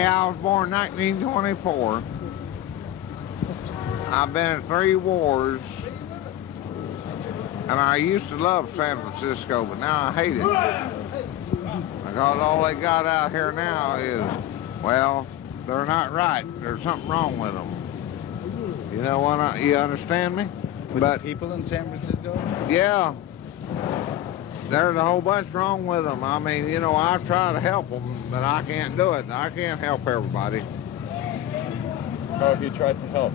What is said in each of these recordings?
Me, I was born in 1924. I've been in 3 wars, and I used to love San Francisco, but now I hate it. Because all they got out here now is, well, they're not right. There's something wrong with them. You know what? You understand me? With the people in San Francisco? Yeah. There's a whole bunch wrong with them. I mean, you know, I try to help them, but I can't do it. I can't help everybody. How have you tried to help?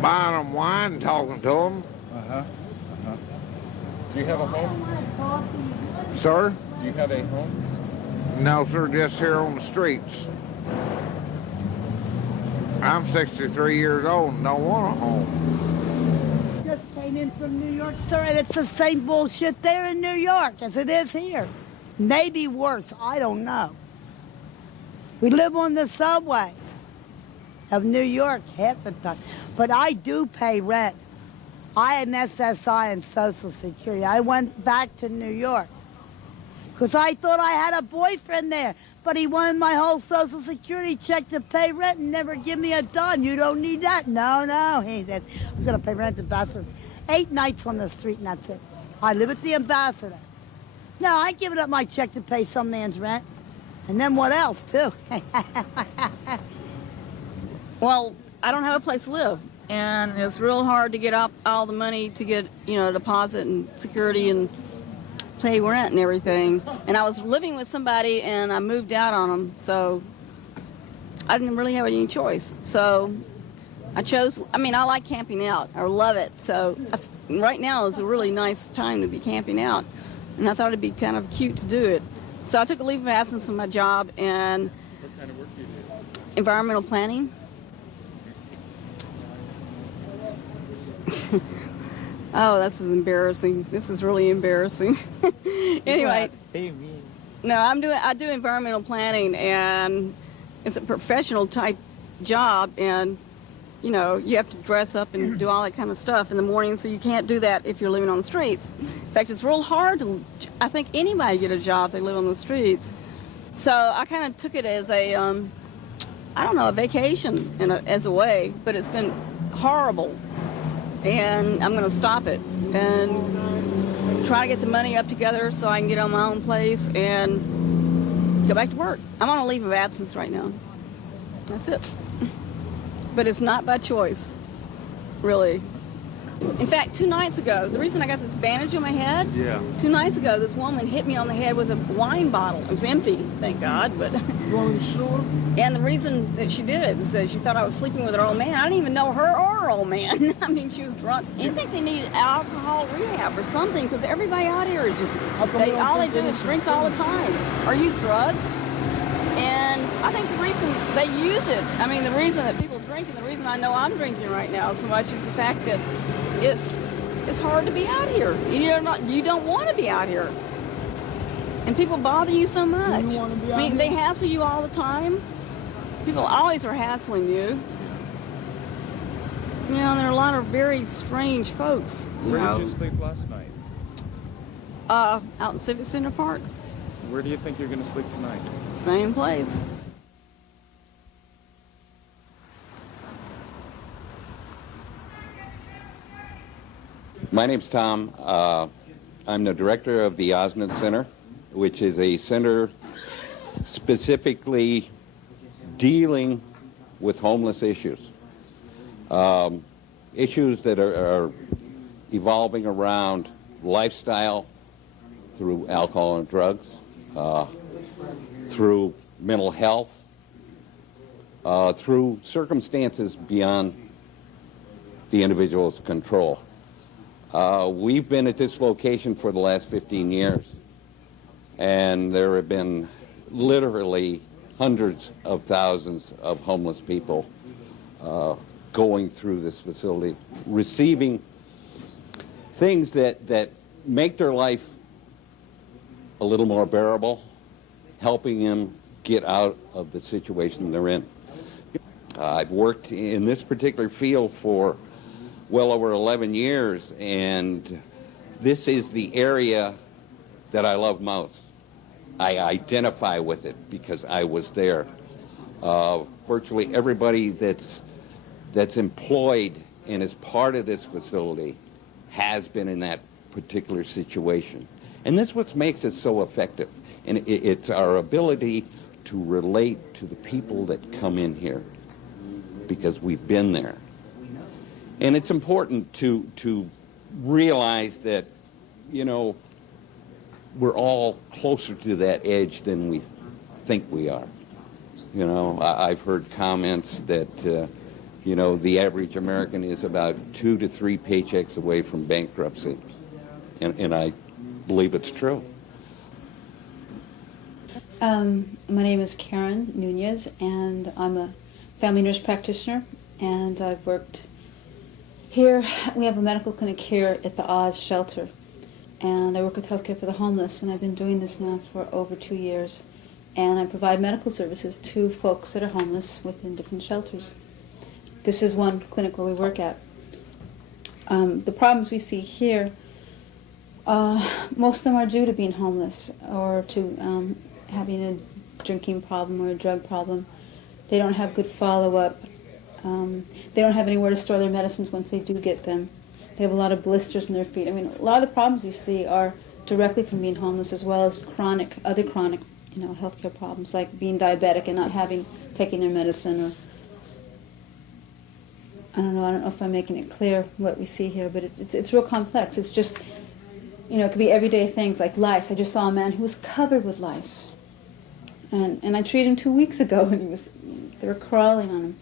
Buying them wine and talking to them. Do you have a home? Sir? Do you have a home? No, sir, just here on the streets. I'm 63 years old and don't want a home. Just came in from New York, sir, and it's the same bullshit there in New York as it is here. Maybe worse, I don't know. We live on the subways of New York half the time. But I do pay rent. I am SSI and Social Security. I went back to New York because I thought I had a boyfriend there, but he wanted my whole Social Security check to pay rent and never give me a dime. You don't need that. No, he said, I'm going to pay rent at Ambassador. 8 nights on the street, and that's it. I live at the Ambassador. No, I ain't giving up my check to pay some man's rent. And then what else, too? Well, I don't have a place to live, and it's real hard to get up all the money to get, you know, deposit and security and pay rent and everything. And I was living with somebody, and I moved out on them, so I didn't really have any choice. So I chose, I mean, I like camping out. I love it. So right now is a really nice time to be camping out, and I thought it'd be kind of cute to do it. So I took a leave of absence from my job, and What kind of work do you do? environmental planning. Oh, this is embarrassing. This is really embarrassing. Anyway, no, I do environmental planning, and it's a professional type job, and you know, you have to dress up and do all that kind of stuff in the morning, so you can't do that if you're living on the streets. In fact, it's real hard to, I think, anybody get a job if they live on the streets. So I kind of took it as a, I don't know, a vacation as a way, but it's been horrible. And I'm going to stop it and try to get the money up together so I can get on my own place and go back to work. I'm on a leave of absence right now. That's it. But it's not by choice, really. In fact, 2 nights ago, the reason I got this bandage on my head, 2 nights ago, this woman hit me on the head with a wine bottle. It was empty, thank God, but... And the reason that she did it is that she thought I was sleeping with her old man. I didn't even know her or her old man. I mean, she was drunk. You think they need alcohol rehab or something, because everybody out here is just, all they do is drink all the time or use drugs. And I think the reason they use it, I mean, the reason that people drink and the reason I know I'm drinking right now so much is the fact that it's hard to be out here. You don't want to be out here. And people bother you so much. I mean, they hassle you all the time. People always are hassling you. You know, there are a lot of very strange folks. Where did you sleep last night? Out in Civic Center Park. Where do you think you're going to sleep tonight? Same place. My name's Tom. I'm the director of the Osmond Center, which is a center specifically dealing with homeless issues. Issues that are evolving around lifestyle through alcohol and drugs, through mental health, through circumstances beyond the individual's control. We've been at this location for the last 15 years, and there have been literally hundreds of thousands of homeless people going through this facility, receiving things that make their life a little more bearable, helping them get out of the situation they're in. I've worked in this particular field for well over 11 years, and this is the area that I love most. I identify with it because I was there. Virtually everybody that's employed and is part of this facility has been in that particular situation. And that's what makes it so effective. And it's our ability to relate to the people that come in here because we've been there. And it's important to realize that, you know, we're all closer to that edge than we think we are. You know, I've heard comments that, you know, the average American is about 2 to 3 paychecks away from bankruptcy. And I believe it's true. My name is Karen Nunez, and I'm a family nurse practitioner, and I've worked here. We have a medical clinic here at the Oz shelter, and I work with healthcare for the homeless, and I've been doing this now for over 2 years, and I provide medical services to folks that are homeless within different shelters. This is one clinic where we work at. The problems we see here, most of them are due to being homeless or to having a drinking problem or a drug problem. They don't have good follow-up. They don't have anywhere to store their medicines once they do get them. They have a lot of blisters in their feet. I mean, a lot of the problems we see are directly from being homeless, as well as other chronic, you know, healthcare problems like being diabetic and not taking their medicine, or I don't know if I'm making it clear what we see here, but it's real complex. It's just, you know, it could be everyday things like lice. I just saw a man who was covered with lice. And I treated him 2 weeks ago, and they were crawling on him.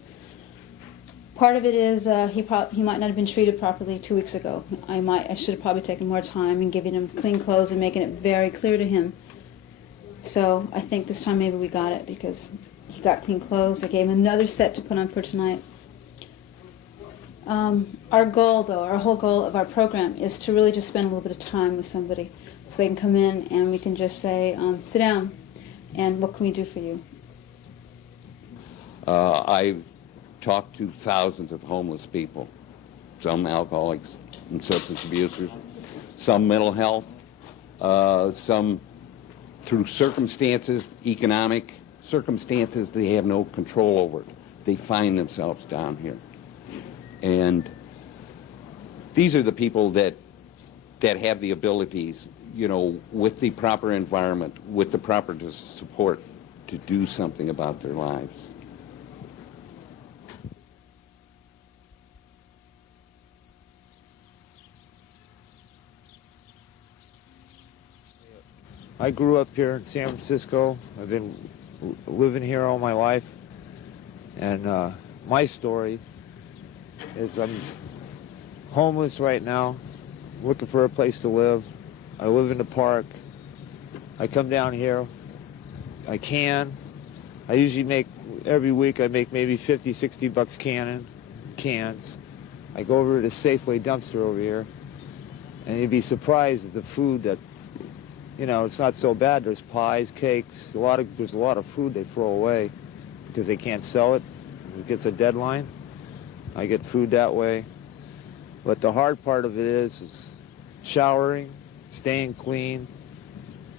Part of it is he might not have been treated properly 2 weeks ago. I should have probably taken more time and giving him clean clothes and making it very clear to him. So I think this time maybe we got it because he got clean clothes. I gave him another set to put on for tonight. Our goal, though, our whole goal of our program is to really just spend a little bit of time with somebody so they can come in and we can just say, sit down, and what can we do for you? I've talked to thousands of homeless people, some alcoholics and substance abusers, some mental health, some through circumstances, economic circumstances they have no control over. They find themselves down here. And these are the people that have the abilities, you know, with the proper environment, with the proper support, to do something about their lives. I grew up here in San Francisco. I've been living here all my life. And my story is I'm homeless right now, looking for a place to live. I live in the park. I come down here. I usually make, every week I make maybe 50, 60 bucks canning cans. I go over to the Safeway dumpster over here, and you'd be surprised at the food that, you know, it's not so bad. There's pies, cakes, there's a lot of food they throw away because they can't sell it. It gets a deadline. I get food that way. But the hard part of it is showering, staying clean.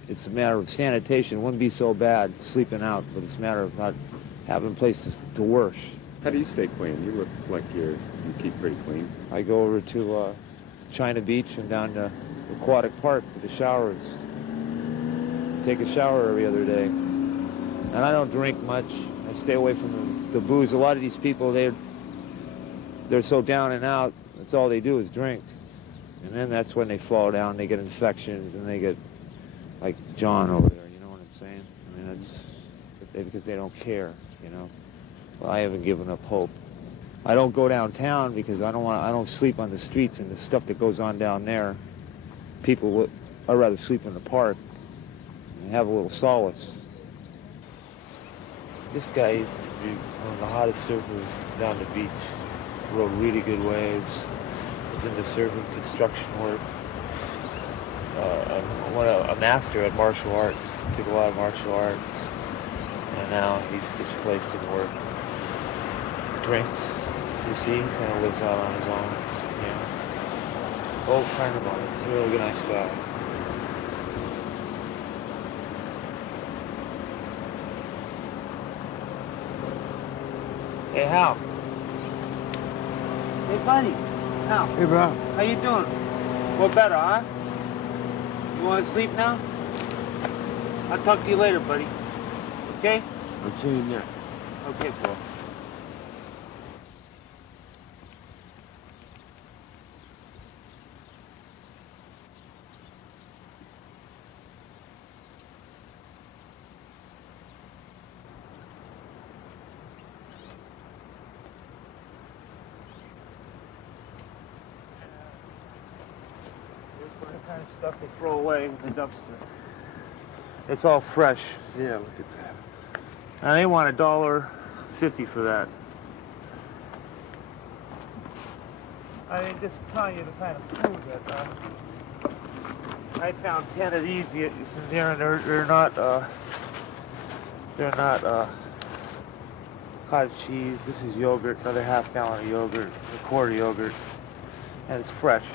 It's a matter of sanitation. It wouldn't be so bad sleeping out, but it's a matter of not having places to wash. How do you stay clean? You look like you keep pretty clean. I go over to China Beach and down to Aquatic Park to the showers. Take a shower every other day. And I don't drink much. I stay away from the booze. A lot of these people, they're so down and out, that's all they do is drink. And then that's when they fall down, they get infections, and they get, like John over there, you know what I'm saying? I mean, that's because they don't care, you know? Well, I haven't given up hope. I don't go downtown because I don't sleep on the streets and the stuff that goes on down there. I'd rather sleep in the park and have a little solace. This guy used to be one of the hottest surfers down the beach. Rode really good waves. Was into surfing, construction work. A master at martial arts. Took a lot of martial arts. And now he's displaced in work. Drinks. You see, he kind of lives out on his own. Yeah. Old friend of mine. Really nice guy. Hey, Hal. Hey, buddy. Hal. Hey, bro. How you doing? Well, better, huh? You want to sleep now? I'll talk to you later, buddy. Okay? I'll see you there. Okay, bro. Here's the kind of stuff they throw away in the dumpster. It's all fresh. Yeah, look at that. And they want $1.50 for that. I mean, just telling you the kind of food that I found 10 of these in there, and they're not cottage cheese. This is yogurt, another half gallon of yogurt, a quart of yogurt, and it's fresh.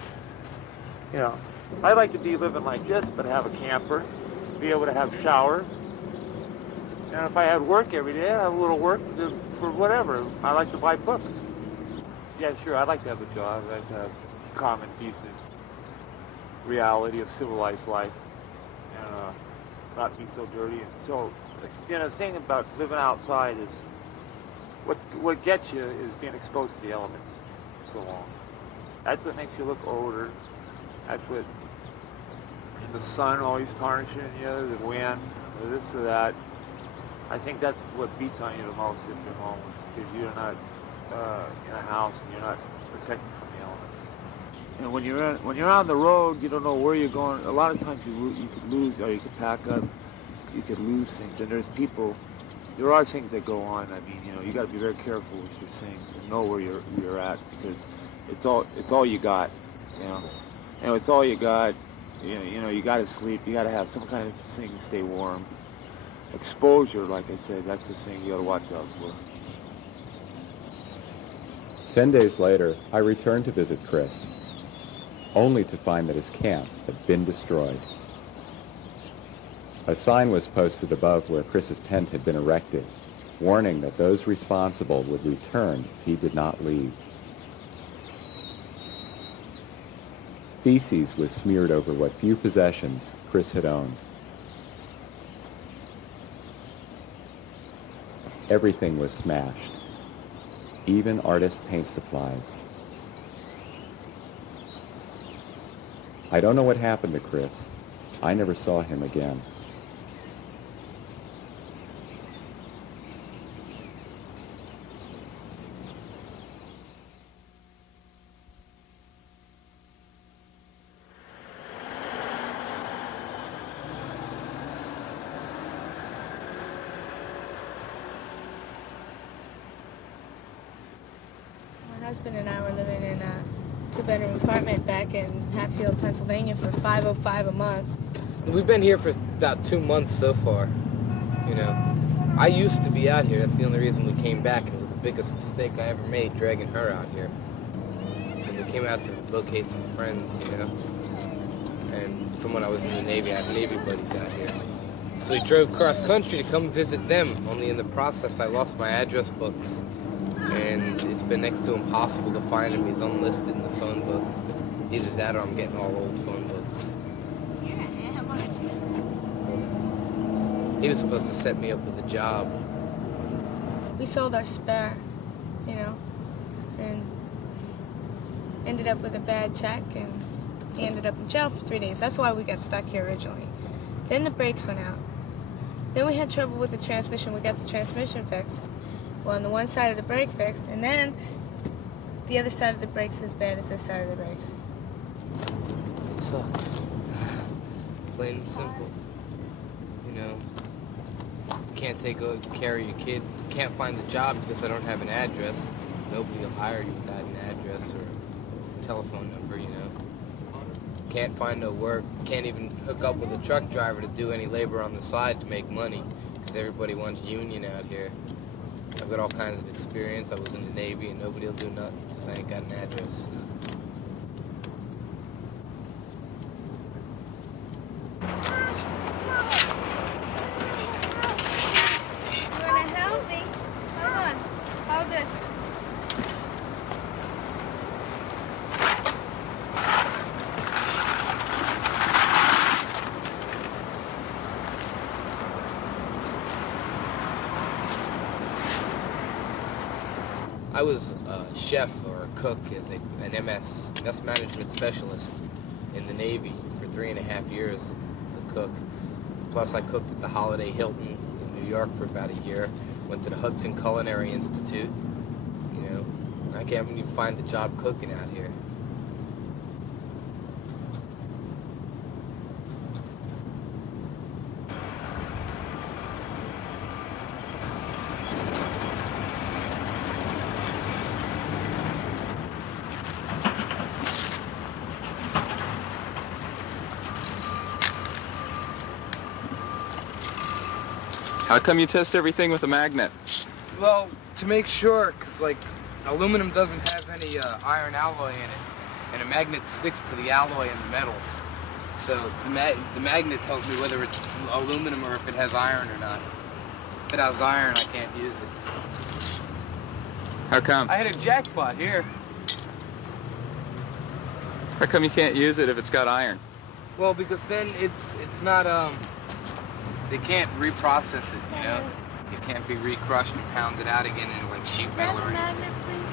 You know, I like to be living like this, but have a camper, be able to have showers. And if I had work every day, I'd have a little work for whatever. I like to buy books. Yeah, sure, I'd like to have a job. I'd like to have common, decent reality of civilized life. And not be so dirty. And so, you know, the thing about living outside is, what gets you is being exposed to the elements so long. That's what makes you look older. That's what, the sun always tarnishing you, the wind, or this or that. I think that's what beats on you the most if you're homeless, because you're not in a house and you're not protected from the elements. And when you're on the road, you don't know where you're going. A lot of times you could lose, or you could pack up, you could lose things. And there are things that go on. I mean, you know, you got to be very careful with your things and know where you're at, because it's all you got. You know, and it's all you got. You know, you got to sleep. You got to have some kind of thing to stay warm. Exposure, like I said, that's the thing you got to watch out for. 10 days later, I returned to visit Chris, only to find that his camp had been destroyed. A sign was posted above where Chris's tent had been erected, warning that those responsible would return if he did not leave. Feces was smeared over what few possessions Chris had owned. Everything was smashed, even artist paint supplies. I don't know what happened to Chris. I never saw him again. My husband and I were living in a two-bedroom apartment back in Hatfield, Pennsylvania for $505 a month. We've been here for about 2 months so far, you know. I used to be out here. That's the only reason we came back, and it was the biggest mistake I ever made, dragging her out here. And we came out to locate some friends, you know. And from when I was in the Navy, I have Navy buddies out here. So we drove cross country to come visit them, only in the process I lost my address books. And it's been next to impossible to find him. He's unlisted in the phone book. Either that or I'm getting all old phone books. He was supposed to set me up with a job. We sold our spare, you know, and ended up with a bad check, and he ended up in jail for 3 days. That's why we got stuck here originally. Then the brakes went out. Then we had trouble with the transmission. We got the transmission fixed. Well, on the one side of the brake fixed, and then the other side of the brake's as bad as this side of the brakes. It sucks. Plain and simple. You know, can't take care of your kid. Can't find a job because I don't have an address. Nobody will hire you without an address or a telephone number, you know. Can't find no work. Can't even hook up with a truck driver to do any labor on the side to make money because everybody wants union out here. I've got all kinds of experience. I was in the Navy, and nobody will do nothing because I ain't got an address. You wanna help me? Come on, hold this. I was a chef or a cook, an mess management specialist in the Navy for 3.5 years as a cook. Plus I cooked at the Holiday Hilton in New York for about a year. Went to the Hudson Culinary Institute. You know, I can't even find a job cooking out here. How come you test everything with a magnet? Well, to make sure, because like aluminum doesn't have any iron alloy in it, and a magnet sticks to the alloy and the metals. So the magnet tells me whether it's aluminum or if it has iron or not. If it has iron, I can't use it. How come? I had a jackpot here. How come you can't use it if it's got iron? Well, because then it's not they can't reprocess it, you know? It can't be recrushed and pounded out again into like sheet metal or anything. Magnet, please.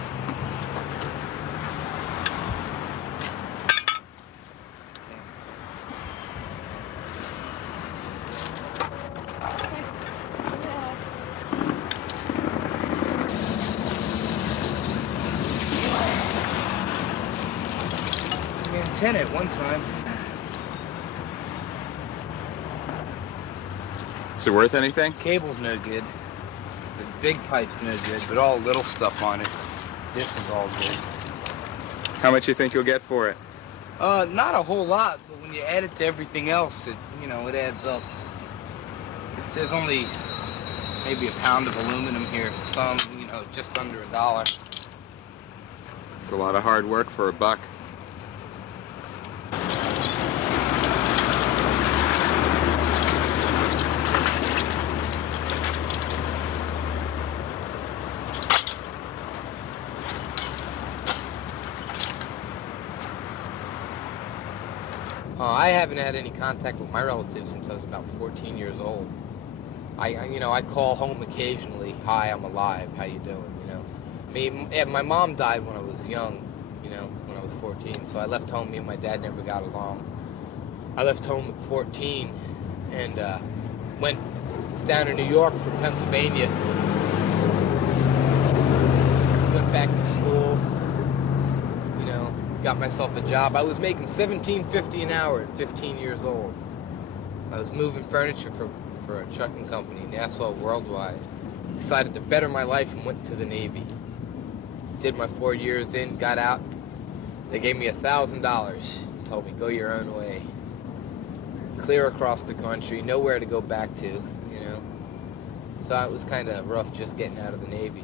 We had 10 at one time. Is it worth anything? Cable's no good. The big pipe's no good, but all little stuff on it. This is all good. How much you think you'll get for it? Not a whole lot, but when you add it to everything else, it adds up. There's only maybe a pound of aluminum here, some, just under $1. It's a lot of hard work for a buck. I haven't had any contact with my relatives since I was about 14 years old. I call home occasionally. Hi, I'm alive. How you doing? My mom died when I was young. When I was 14. So I left home. Me and my dad never got along. I left home at 14 and went down to New York from Pennsylvania. Went back to school. Got myself a job. I was making $17.50 an hour at 15 years old. I was moving furniture for a trucking company, Nassau Worldwide. Decided to better my life and went to the Navy. Did my 4 years in, got out. They gave me $1,000. Told me, go your own way. Clear across the country, nowhere to go back to, So it was kind of rough just getting out of the Navy.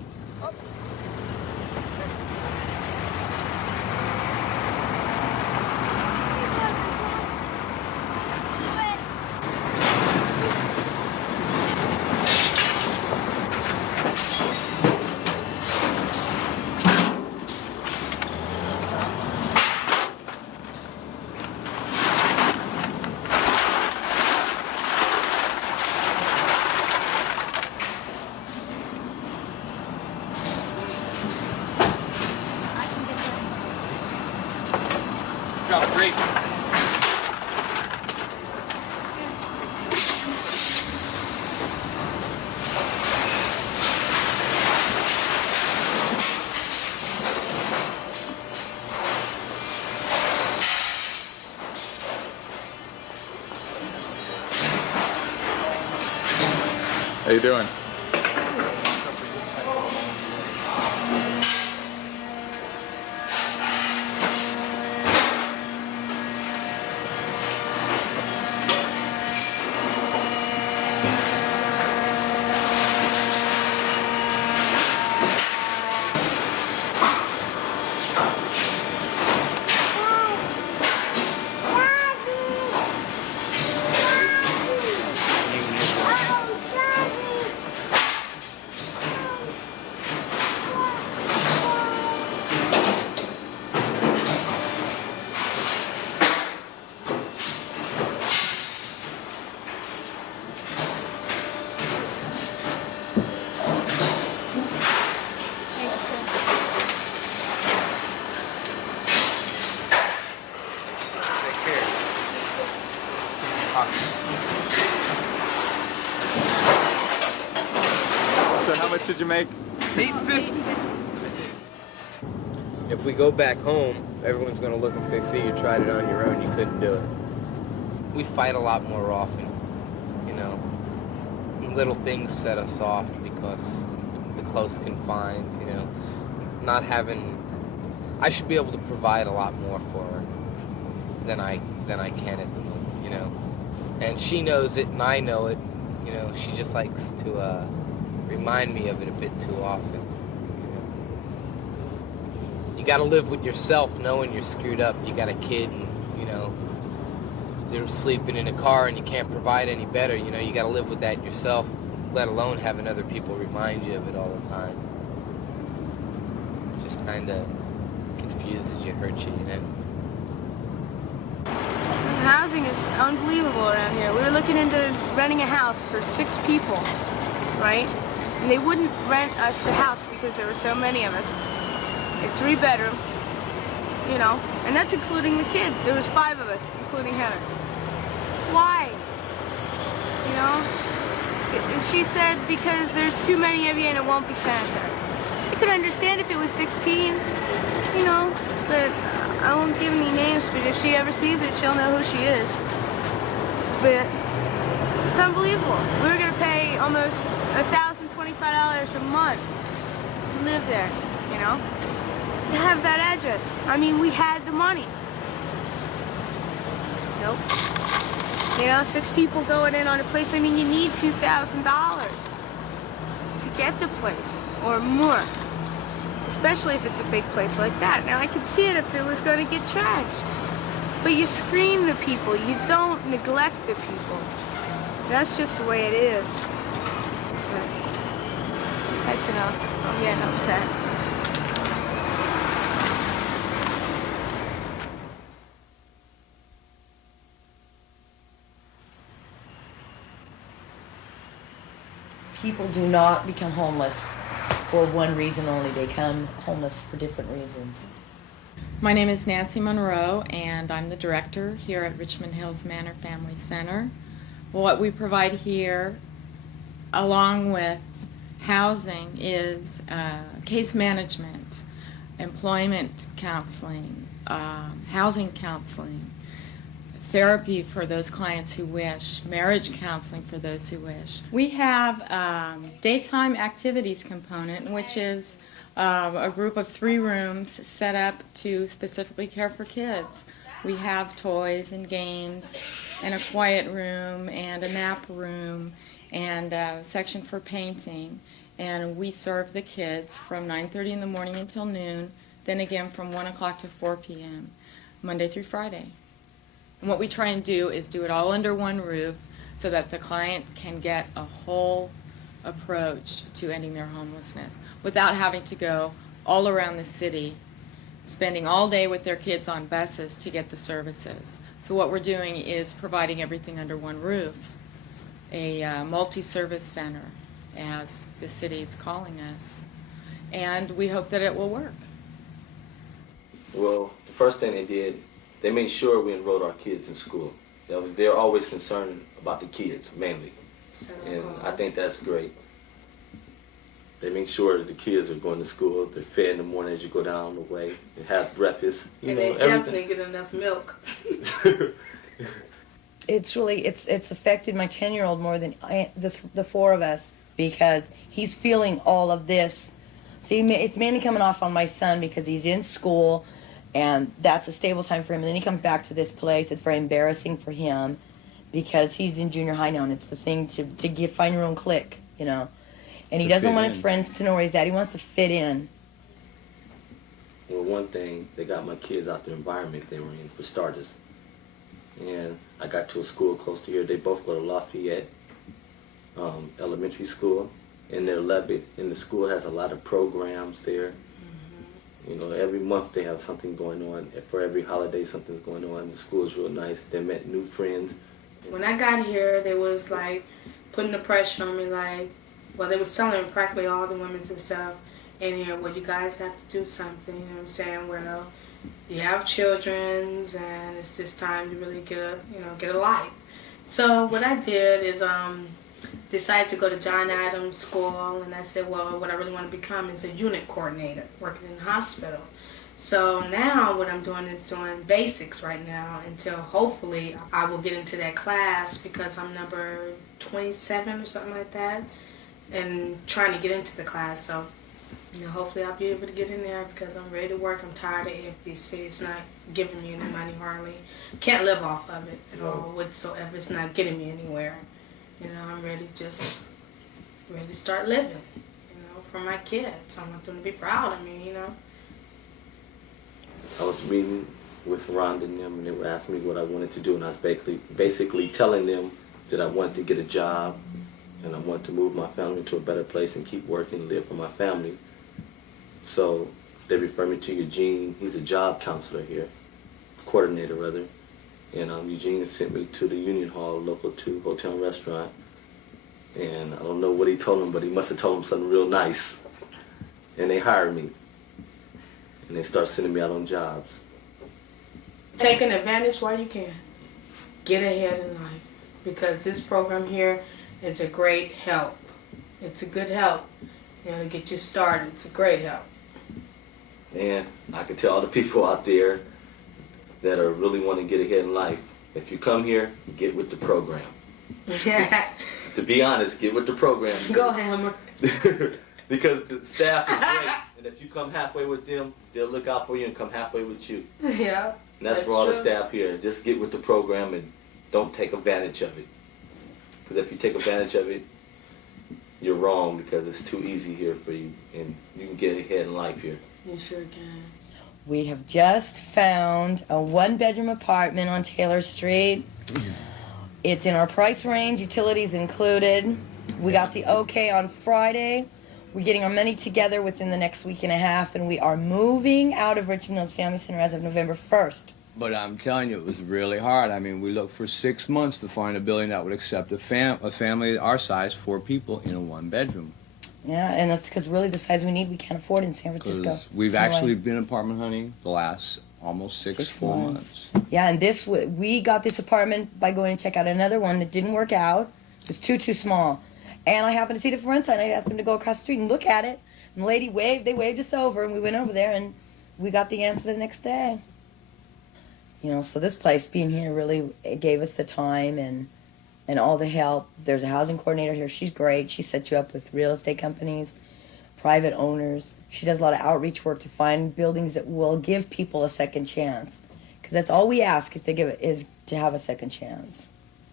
Drop great. How you doing? So how much did you make? $8.50. If we go back home, everyone's going to look and say, see, you tried it on your own, you couldn't do it. We fight a lot more often, you know. Little things set us off because the close confines, you know. Not having... I should be able to provide a lot more for her than I can at the moment, you know. And she knows it and I know it, you know. She just likes to remind me of it a bit too often. You gotta live with yourself knowing you're screwed up. You got a kid and, you know, they're sleeping in a car and you can't provide any better. You know, you gotta live with that yourself, let alone having other people remind you of it all the time. It just kinda confuses you, hurts you, you know. Housing is unbelievable around here. We were looking into renting a house for 6 people, right? And they wouldn't rent us the house because there were so many of us. A 3-bedroom, you know, and that's including the kid. There was 5 of us, including Heather. Why? You know? And she said, because there's too many of you and it won't be sanitary. I could understand if it was 16, you know, but I won't give any names, but if she ever sees it, she'll know who she is. But it's unbelievable. We were gonna pay almost $1,025 a month to live there, you know? To have that address. I mean, we had the money. Nope. You know, 6 people going in on a place, I mean, you need $2,000 to get the place, or more. Especially if it's a big place like that. Now, I could see it if it was going to get trashed. But you screen the people. You don't neglect the people. That's just the way it is. But that's enough. I'm getting upset. People do not become homeless for one reason only. They become homeless for different reasons. My name is Nancy Monroe, and I'm the director here at Richmond Hills Manor Family Center. What we provide here, along with housing, is case management, employment counseling, housing counseling, therapy for those clients who wish, marriage counseling for those who wish. We have daytime activities component, which is a group of 3 rooms set up to specifically care for kids. We have toys and games and a quiet room and a nap room and a section for painting. And we serve the kids from 9:30 in the morning until noon, then again from 1 o'clock to 4 p.m., Monday through Friday. And what we try and do is do it all under one roof so that the client can get a whole approach to ending their homelessness without having to go all around the city, spending all day with their kids on buses to get the services. So what we're doing is providing everything under one roof, a multi-service center, as the city is calling us. And we hope that it will work. Well, the first thing they did, they made sure we enrolled our kids in school. They're always concerned about the kids, mainly. And I think that's great. They make sure that the kids are going to school, they're fed in the morning as you go down the way, they have breakfast, and they definitely get enough milk. It's affected my 10-year-old more than the 4 of us, because he's feeling all of this. See, it's mainly coming off on my son because he's in school, and that's a stable time for him. And then he comes back to this place. It's very embarrassing for him because he's in junior high now, and it's the thing to find your own clique, you know. And he doesn't want his friends to know where he's at. He wants to fit in. Well, one thing, they got my kids out the environment they were in, for starters. And I got to a school close to here. They both go to Lafayette Elementary School, and they're Lubbock. And the school has a lot of programs there. You know, every month they have something going on. For every holiday, something's going on. The school's real nice. They met new friends. When I got here, they was like putting the pressure on me, like, well, they was telling practically all the women and stuff in here, well, you guys have to do something, you know what I'm saying? Well, you have children, and it's just time to really get a life. So what I did is decided to go to John Adams School, and I said, well, what I really want to become is a unit coordinator, working in the hospital. So now what I'm doing is doing basics right now until hopefully I will get into that class because I'm number 27 or something like that, and trying to get into the class. So, you know, hopefully I'll be able to get in there because I'm ready to work. I'm tired of FDC. It's not giving me any money hardly. Can't live off of it at all whatsoever. It's not getting me anywhere. You know, I'm ready to start living, you know, for my kids. I want them to be proud of me, you know. I was meeting with Rhonda and them, and they were asking me what I wanted to do, and I was basically telling them that I wanted to get a job, and I wanted to move my family to a better place and keep working and live for my family. So they referred me to Eugene. He's a job counselor here, coordinator rather. And Eugene sent me to the Union Hall, local 2 hotel and restaurant. And I don't know what he told him, but he must have told him something real nice. And they hired me. And they start sending me out on jobs. Taking advantage while you can. Get ahead in life. Because this program here is a great help. It's a good help, you know, to get you started. It's a great help. And I can tell all the people out there that are really want to get ahead in life, if you come here, get with the program. Yeah. To be honest, get with the program. Go, Hammer. Because the staff is great, and if you come halfway with them, they'll look out for you and come halfway with you. Yeah. And that's for all the staff here. Just get with the program and don't take advantage of it. Because if you take advantage of it, you're wrong because it's too easy here for you, and you can get ahead in life here. You sure can. We have just found a 1-bedroom apartment on Taylor Street. It's in our price range, utilities included. We got the okay on Friday. We're getting our money together within the next week and a half, and we are moving out of Richmond Hills Family Center as of November 1st. But I'm telling you, it was really hard. I mean, we looked for 6 months to find a building that would accept a family our size, 4 people, in a 1-bedroom. Yeah, and that's because really the size we need, we can't afford in San Francisco. Because we've actually been apartment hunting the last almost 4 months. Yeah, and we got this apartment by going to check out another one that didn't work out. It was too small. And I happened to see it for rent sign. I asked them to go across the street and look at it. And the lady they waved us over, and we went over there, and we got the answer the next day. You know, so this place, being here, really gave us the time and all the help. There's a housing coordinator here. She's great. She sets you up with real estate companies, private owners. She does a lot of outreach work to find buildings that will give people a second chance. Because that's all we ask is to have a second chance.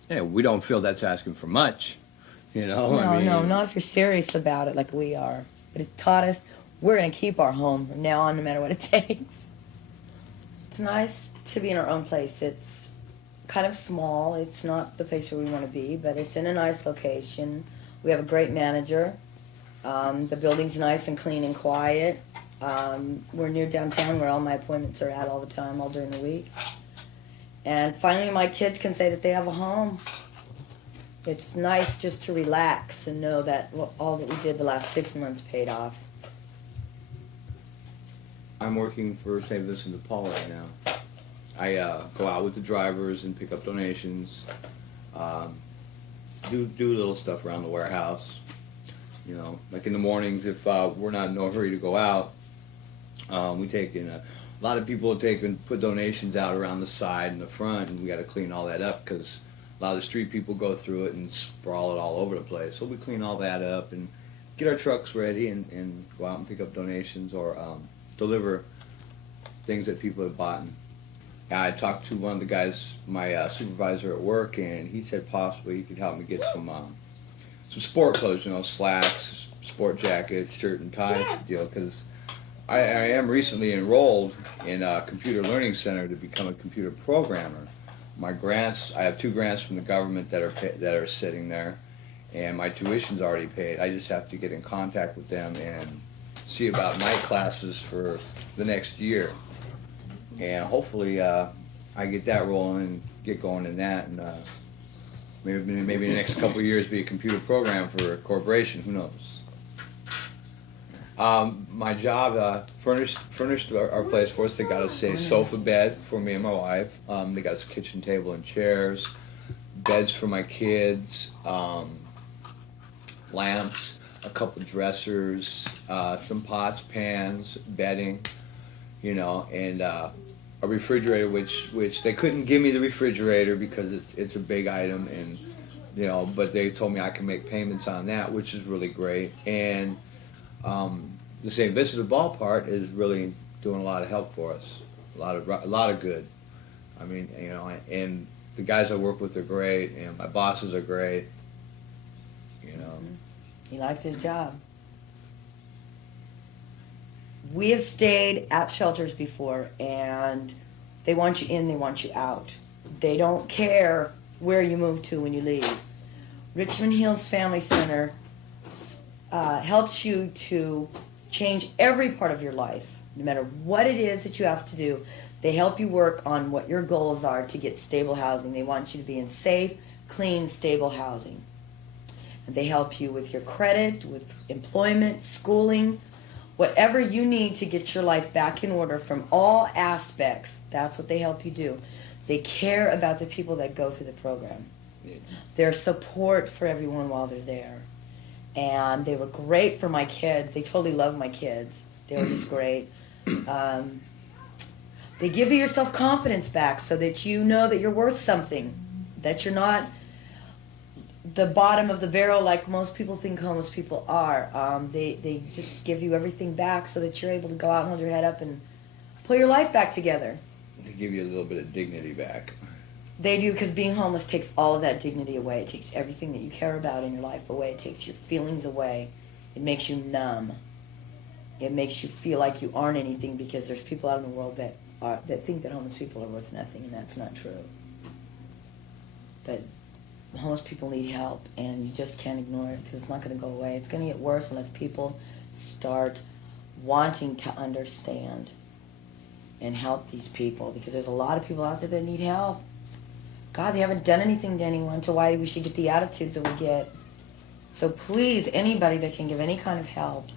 Yeah, we don't feel that's asking for much, you know? No, not if you're serious about it like we are. But it's taught us we're going to keep our home from now on no matter what it takes. It's nice to be in our own place. It's kind of small. It's not the place where we want to be, but it's in a nice location. We have a great manager. The building's nice and clean and quiet. We're near downtown where all my appointments are at all the time, all during the week. And finally, my kids can say that they have a home. It's nice just to relax and know that all that we did the last 6 months paid off. I'm working for St. Vincent de Paul right now. I go out with the drivers and pick up donations, do little stuff around the warehouse. You know, like in the mornings if we're not in no hurry to go out, we take in a lot of people take and put donations out around the side and the front, and we got to clean all that up because a lot of the street people go through it and sprawl it all over the place. So we clean all that up and get our trucks ready and go out and pick up donations or deliver things that people have bought. I talked to one of the guys, my supervisor at work, and he said possibly he could help me get some sport clothes, you know, slacks, sport jackets, shirt and tie, you know, because I am recently enrolled in a computer learning center to become a computer programmer. My grants, I have 2 grants from the government that are sitting there, and my tuition's already paid. I just have to get in contact with them and see about night classes for the next year. And hopefully I get that rolling and get going in that, and maybe in the next couple of years be a computer program for a corporation, who knows. My job furnished our place for us. They got us a sofa bed for me and my wife. They got us a kitchen table and chairs, beds for my kids, lamps, a couple dressers, some pots, pans, bedding, you know, and a refrigerator, which they couldn't give me the refrigerator because it's a big item, and you know, but they told me I can make payments on that, which is really great. And the St. Vincent de Paul part is really doing a lot of help for us, a lot of good. I mean, you know, and the guys I work with are great, and my bosses are great. You know, he likes his job. We have stayed at shelters before, and they want you in, they want you out. They don't care where you move to when you leave. Richmond Hills Family Center helps you to change every part of your life, no matter what it is that you have to do. They help you work on what your goals are to get stable housing. They want you to be in safe, clean, stable housing. And they help you with your credit, with employment, schooling, whatever you need to get your life back in order from all aspects. That's what they help you do. They care about the people that go through the program. Their support for everyone while they're there. And they were great for my kids. They totally love my kids. They were just great. They give you your self-confidence back so that you know that you're worth something, that you're not the bottom of the barrel like most people think homeless people are. They just give you everything back so that you're able to go out and hold your head up and pull your life back together. They give you a little bit of dignity back. They do, because being homeless takes all of that dignity away. It takes everything that you care about in your life away. It takes your feelings away. It makes you numb. It makes you feel like you aren't anything, because there's people out in the world that think that homeless people are worth nothing, and that's not true. But homeless people need help, and you just can't ignore it, because it's not going to go away. It's going to get worse unless people start wanting to understand and help these people, because there's a lot of people out there that need help. God, they haven't done anything to anyone, so why we should get the attitudes that we get. So please, anybody that can give any kind of help.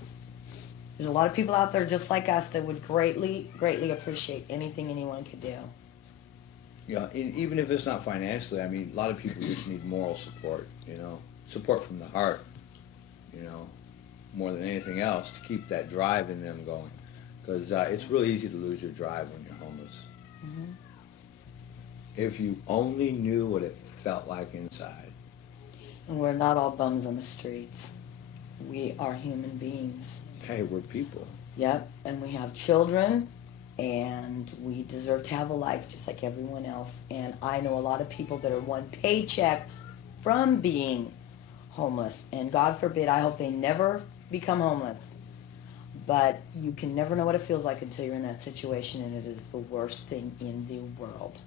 There's a lot of people out there just like us that would greatly, greatly appreciate anything anyone could do. Yeah, even if it's not financially, I mean, a lot of people just need moral support, you know, support from the heart, you know, more than anything else, to keep that drive in them going. Because it's really easy to lose your drive when you're homeless. Mm-hmm. If you only knew what it felt like inside. And we're not all bums on the streets. We are human beings. Hey, we're people. Yep, and we have children, and we deserve to have a life just like everyone else. And I know a lot of people that are one paycheck from being homeless. And God forbid, I hope they never become homeless. But you can never know what it feels like until you're in that situation, and it is the worst thing in the world.